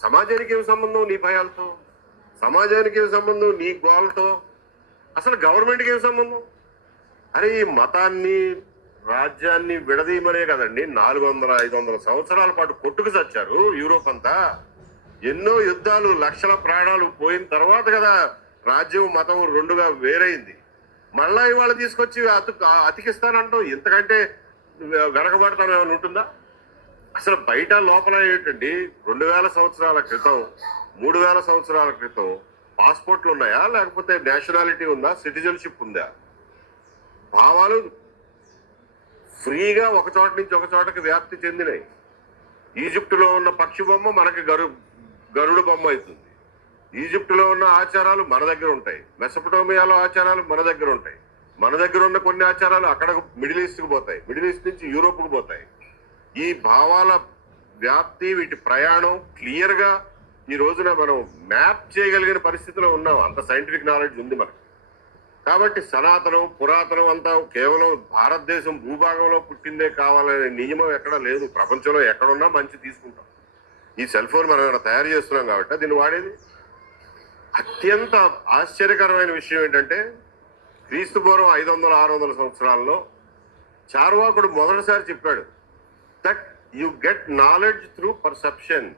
సమాజానికి ఏం సంబంధం నీ భయాలతో? సమాజానికి ఏం సంబంధం నీ గోలతో? అసలు గవర్నమెంట్కి ఏం సంబంధం? అరే ఈ మతాన్ని రాజ్యాన్ని విడదీయమనే కదండి 400-500 సంవత్సరాల పాటు కొట్టుకు చచ్చారు యూరోప్ అంతా. ఎన్నో యుద్ధాలు, లక్షల ప్రాణాలు పోయిన తర్వాత కదా రాజ్యం మతం రెండుగా వేరైంది. మళ్ళా ఇవాళ తీసుకొచ్చి అతికిస్తానంటాం. ఇంతకంటే వెనకబడతాం ఏమైనా ఉంటుందా? అసలు బయట లోపల ఏంటండి, 2000 సంవత్సరాల క్రితం 3000 సంవత్సరాల క్రితం పాస్పోర్ట్లు ఉన్నాయా, లేకపోతే నేషనాలిటీ ఉందా, సిటిజన్షిప్ ఉందా? భావాలు ఫ్రీగా ఒక చోట నుంచి ఒక చోటకి వ్యాప్తి చెందినాయి. ఈజిప్టులో ఉన్న పక్షి బొమ్మ మనకి గరుడు బొమ్మ అవుతుంది. ఈజిప్టులో ఉన్న ఆచారాలు మన దగ్గర ఉంటాయి. మెసపటోమియాలో ఆచారాలు మన దగ్గర ఉంటాయి. మన దగ్గర ఉన్న కొన్ని ఆచారాలు అక్కడ మిడిల్ ఈస్ట్కి పోతాయి, మిడిల్ ఈస్ట్ నుంచి యూరోప్కి పోతాయి. ఈ భావాల వ్యాప్తి, వీటి ప్రయాణం క్లియర్ గా ఈ రోజున మనం మ్యాప్ చేయగలిగిన పరిస్థితిలో ఉన్నాం. అంత సైంటిఫిక్ నాలెడ్జ్ ఉంది మనకి. కాబట్టి సనాతనం, పురాతనం అంతా కేవలం భారతదేశం భూభాగంలో పుట్టిందే కావాలనే నియమం ఎక్కడ లేదు. ప్రపంచంలో ఎక్కడున్నా మంచి తీసుకుంటాం. ఈ సెల్ ఫోన్ మనం ఏమైనా తయారు చేస్తున్నాం కాబట్టి దీన్ని వాడేది. అత్యంత ఆశ్చర్యకరమైన విషయం ఏంటంటే, క్రీస్తు పూర్వం 500-600 సంవత్సరాల్లో చార్వాకుడు మొదటిసారి చెప్పాడు that you get knowledge through perception.